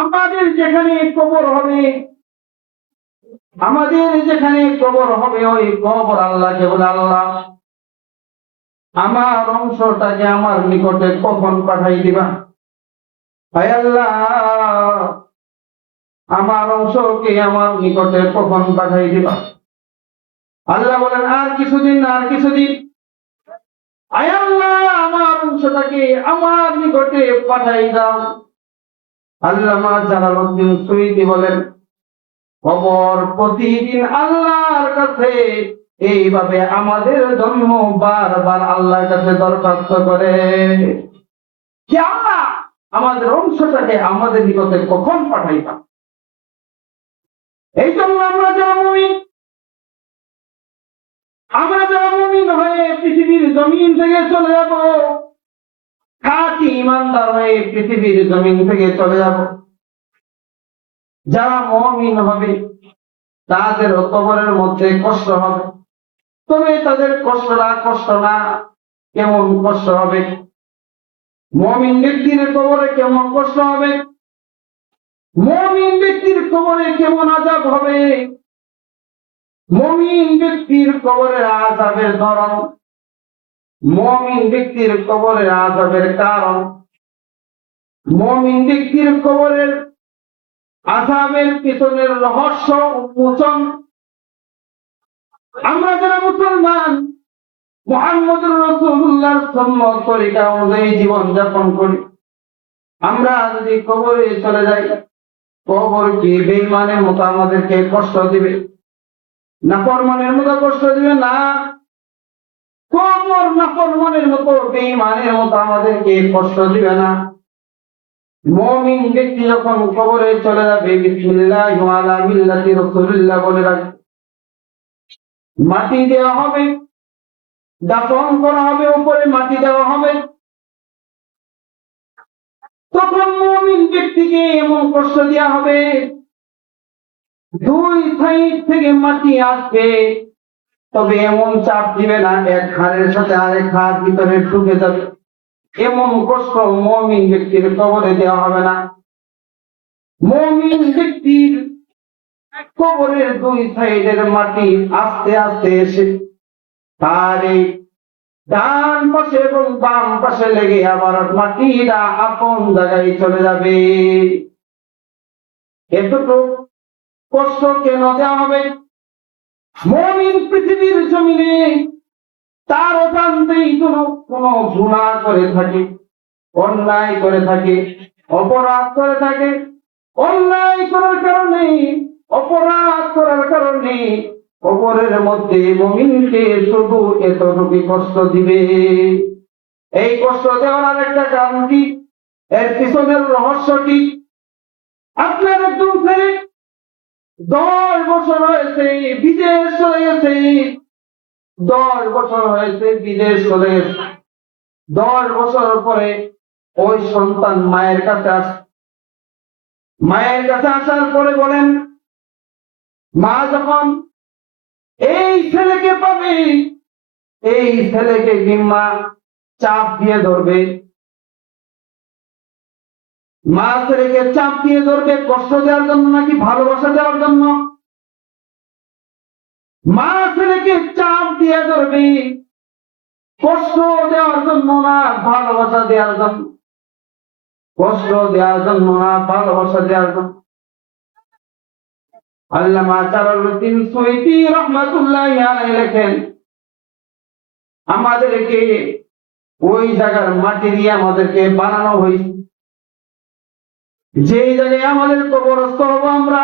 আমাদের যেখানে কবর হবে, ওই কবর আল্লাহকে বলে, আল্লাহ আমার অংশটাকে আমার নিকটে কখন পাঠাই দিবা? হায় আল্লাহ, আমার অংশকে আমার নিকটে কখন পাঠাই দিবা? আল্লাহ বলেন, আর কিছুদিন, আর কিছুদিন। হায় আল্লাহ, আমার অংশটাকে আমার নিকটে পাঠাই দাও। আল্লামা জালালউদ্দিন সুয়ুতী বলেন, কবর প্রতিদিন আল্লাহর কাছে এইভাবে আমাদের জন্য বারবার আল্লাহর কাছে দরখাস্ত করে যে আল্লাহ আমাদের অংশটাকে আমাদের নিকটে কখন পাঠাইবা? এই জন্য আমরা যারা মুমিন হয়ে পৃথিবীর জমিন থেকে চলে যাব, খাঁটি ঈমানদার হয়ে পৃথিবীর জমিন থেকে চলে যাব। যারা মুমিন হবে তাদের কবরের মধ্যে কষ্ট হবে, তবে তাদের কষ্ট না। কেমন কষ্ট হবে? মুমিন ব্যক্তির কবরে কেমন কষ্ট হবে? মুমিন ব্যক্তির কবরে কেমন আযাব হবে? মুমিন ব্যক্তির কবরের আযাবের ধরন, মুমিন ব্যক্তির কবরের আযাবের কারণ, মুমিন ব্যক্তির কবরের আযাবের পিছনের রহস্য উন্মোচন আমরা যারা মুসলমান মুহাম্মদুর রাসূলুল্লাহর সুন্নাত তরিকা অনুযায়ী জীবন যাপন করি, আমরা যদি কবরে চলে যাই, কবর কি বেঈমানের মতো আমাদেরকে কষ্ট দিবে? নাফরমানের মতো কষ্ট দিবে না। কবর নাফরমানের মতো বেঈমানের মতো আমাদেরকে কষ্ট দিবে না। মুমিন ব্যক্তি যখন কবরে চলে যাবে, বিসমিল্লাহি ওয়া আলা মিল্লাতি রাসূলিল্লাহ বলে রাখবে, মাটি দেওয়া হবে, দাফন করা হবে, উপরে মাটি দেওয়া হবে। তখন মুমিন ব্যক্তিকে এমন কষ্ট দেওয়া হবে, দুই সাইড থেকে মাটি আসবে, তবে এমন চাপ দিবে না এক হাড়ের সাথে আরেক হাড় ভিতরে ঢুকে যাবে। এমন কষ্ট মুমিন ব্যক্তির কবরে দেওয়া হবে না। মুমিন ব্যক্তির কবরের দুই সাইডের মাটি আস্তে আস্তে এসে তার ডান পাশে এবং বাম পাশে লেগে আবার মাটিটা আপন জায়গায় চলে যাবে। এতটুকু কষ্ট কেন দেওয়া হবে? মুমিন পৃথিবীর জমিনে তার অজান্তেই কোনো গুনাহ করে থাকে, অন্যায় করে থাকে, অপরাধ করে থাকে। অন্যায় করার কারণে, অপরাধ করার কারণে কবরের মধ্যে মুমিনকে শুধু এতটুকু কষ্ট দিবে। এই কষ্ট দেওয়ার আরেকটা কারণ কি? এর পিছনের রহস্য কি? আপনার একজন ছেলে 10 বছর হয়েছে বিদেশ চলে গেছে, 10 বছর হয়েছে বিদেশ চলে গেছে। 10 বছর পরে ওই সন্তান মায়ের কাছে আসে। মায়ের কাছে আসার পরে বলেন, মা যখন এই ছেলেকে পাবে, এই ছেলেকে কিংবা চাপ দিয়ে ধরবে, মা ছেলেকে চাপ দিয়ে ধরবে কষ্ট দেওয়ার জন্য নাকি ভালোবাসা দেওয়ার জন্য? মা ছেলেকে চাপ দিয়ে ধরবে কষ্ট দেওয়ার জন্য না ভালোবাসা দেওয়ার জন্য? কষ্ট দেওয়ার জন্য না ভালোবাসা দেওয়ার জন্য? আল্লামা জালালউদ্দিন সুয়ুতী রাহমাতুল্লাহি আলাইহি লেখেন, আমাদেরকে ওই জায়গার মাটি দিয়ে আমাদেরকে বানানো হয়েছে, যে জায়গায় আমাদের কবরস্থ হব আমরা,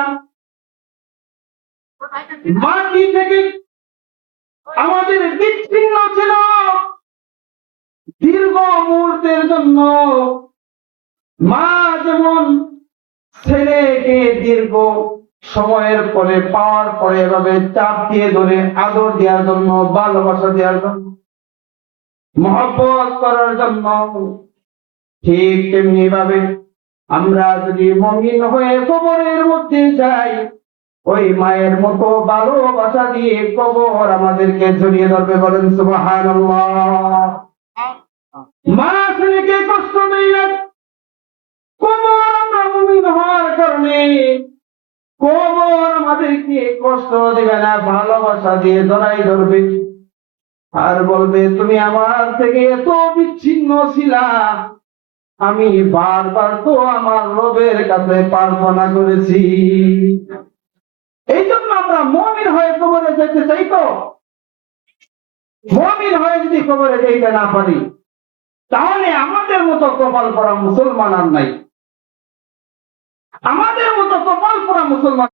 মাটি থেকে আমাদের বিচ্ছিন্ন ছিল দীর্ঘ মুহূর্তের জন্য। মা যেমন ছেলেকে দীর্ঘ সময়ের পরে পাওয়ার পরে এভাবে চাপ দিয়ে ধরে আদর দেওয়ার জন্য, ভালোবাসা দেওয়ার জন্য, মহব্বত করার জন্য, ঠিক তেমনি ভাবে আমরা যদি মুমিন হয়ে কবরের মধ্যে যাই, ওই মায়ের মতো ভালোবাসা দিয়ে কবর আমাদেরকে জড়িয়ে ধরবে। বলেন সুবহানাল্লাহ। মা ছেলেকে কষ্ট দেয় না, কবর আমরা মুমিন হওয়ার কারণে কবর আমাদেরকে কষ্ট দিবে না, ভালোবাসা দিয়ে জড়াই ধরবে আর বলবে তুমি আমার থেকে এত বিচ্ছিন্ন ছিলা, আমি বারবার তো আমার রবের কাছে প্রার্থনা করেছি। এই জন্য আমরা মুমিন হয়ে কবরে যেতে চাই। তো মুমিন হয়ে যদি কবরে যেতে না পারি, তাহলে আমাদের মতো কপাল পড়া মুসলমান আর নাই। আমাদের মতো কপাল পড়া মুসলমান